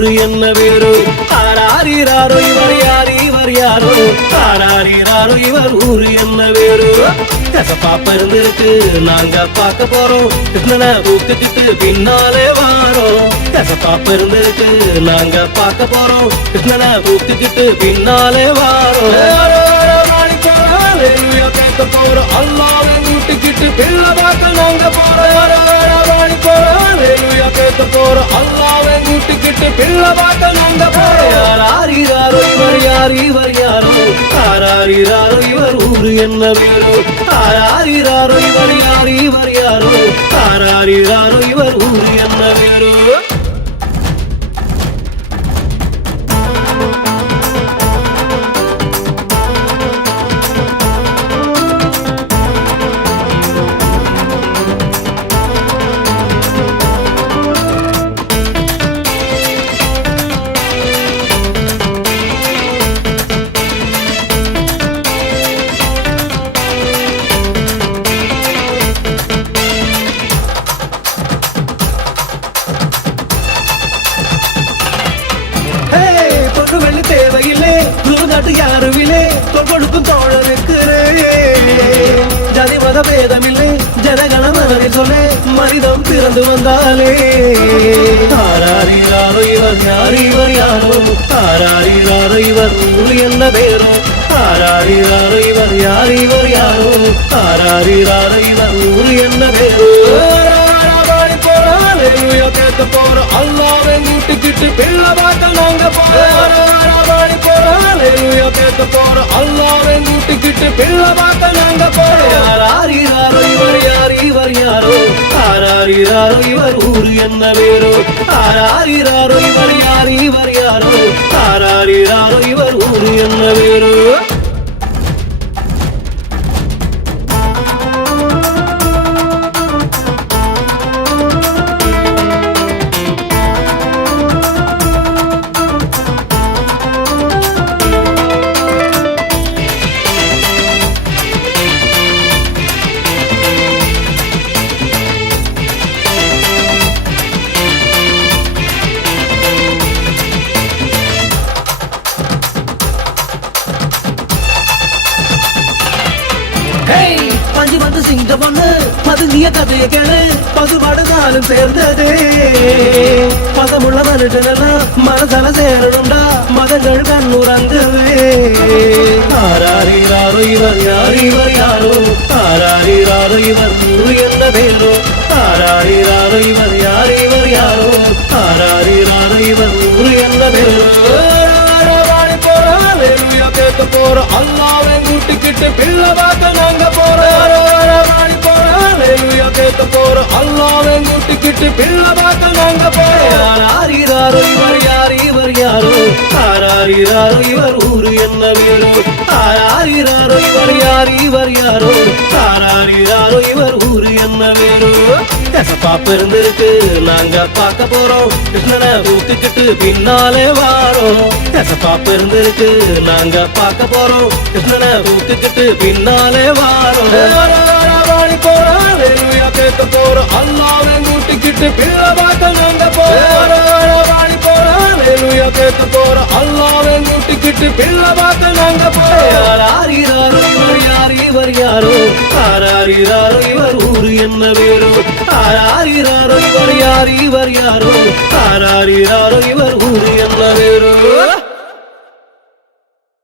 ஊரு என்ன வேறு ஆராரிராரோ இவர் யாரு இவர் யாரோ ஆராரிராரோ இவர் ஊரு என்ன வேறு கசப்பாப்ப இருந்திருக்கு நாங்க பார்க்க போறோம் கிருஷ்ணனை ஊத்துக்கிட்டு பின்னாலே வாரோம் கசப்பாப்ப இருந்திருக்கு நாங்க பார்க்க போறோம் கிருஷ்ணனை ஊத்துக்கிட்டு பின்னாலே வாரோம் கேட்க போறோம் அல்லாவை ஊட்டிக்கிட்டு பிள்ளை பார்க்க நாங்க போறோம் கேட்க போறோம் அல்லாவை ஊட்டிக்கிட்டு பிள்ளை பார்க்க நாங்க போறோம் ஆராரிராரோ இவர் யாரு இவர் யாரோ ஆராரிராரோ இவர் ஊரு என்ன வேறு ஆராரிராரோ இவர் யாரு இவர் யாரோ ஆராரிராரோ இவர் ஊரு என்ன வேறு தேவையில்லை நாட்டு யாருவிலே கொடுக்கும் தோழருக்கு ஜாதி மத பேதமில்லை ஜனகண மனதை சொல்லே மனிதம் பிறந்து வந்தாலே ஆராரிராரோ இவர் யார் இவர் யாரோ ஆராரிராரோ இவர் ஊரு என்ன பேரோ ஆராரிராரோ இவர் யார் இவர் யாரோ ஆராரிராரோ இவர் ஊரு என்ன பேரோ கேட்க போறோம் அல்லாவை ஊட்டிக்கிட்டு பிள்ளை பார்க்க நாங்க போறோம் கேட்க போறோம் அல்லாவை ஊட்டிக்கிட்டு பிள்ளை பார்க்க நாங்க போறோம் ஆராரிராரோ இவர் யார் இவர் யாரோ ஆராரிராரோ இவர் ஊரு என்ன வேறோ ஆராரிராரோ இவர் யார் இவர் யாரோ ஆராரிராரோ இவர் ஊரு என்ன வேறோ பஞ்சு வந்து சிங்கம் ஒண்ணு பதுங்கிய கதையை கேளு பசுபாடுதாலும் சேர்ந்தது பதமுள்ள மனுஷனெல்லாம் மனசால சேரணும்டா மதங்கள் கண்ணுறங்குது ஆராரிராரோ இவர் யார் இவர் யாரோ ஆராரிராரோ இவர் ஊரு என்ன பேரோ ஆராரிராரோ இவர் யார் இவர் யாரோ ஆராரிராரோ இவர் ஊரு என்ன பேரோ கேட்க போறோம் அல்லாவை ஊட்டிக்கிட்டு பிள்ளை பார்க்க நாங்க போறோம் கேட்க போறோம் அல்லாவை ஊட்டிக்கிட்டு பிள்ளை பார்க்க நாங்க போறோம் ஆராரிராரோ இவர் யார் இவர் யாரோ ஆராரிராரோ இவர் ஊரு என்ன வேறு ஆராரிராரோ இவர் யார் இவர் யாரோ ஆராரிராரோ இவர் ஊரு என்ன வேறு கசப்பாப்ப இருந்திருக்கு நாங்க பார்க்க போறோம் கிருஷ்ணனை ஊத்திக்கிட்டு பின்னாலே வாரோம் கசப்பாப்ப இருந்திருக்கு நாங்க பார்க்க போறோம் கிருஷ்ணனை ஊத்திக்கிட்டு பின்னாலே வாரோம் கேட்க போறோம் அல்லாவை ஊட்டிக்கிட்டு பிள்ளை பார்க்க நாங்க போறோம் கேட்க போறோம் அல்லாவை ஊட்டிக்கிட்டு பிள்ளை பார்க்க நாங்க போறோம் ஆராரிராரோ இவர் யார் இவர் யாரோ ஆராரிராரோ இவர் ஊரு என்ன வேறு ஆராரிராரோ இவர் யார் இவர் யாரோ ஆராரிராரோ இவர் ஊரு என்ன வேறு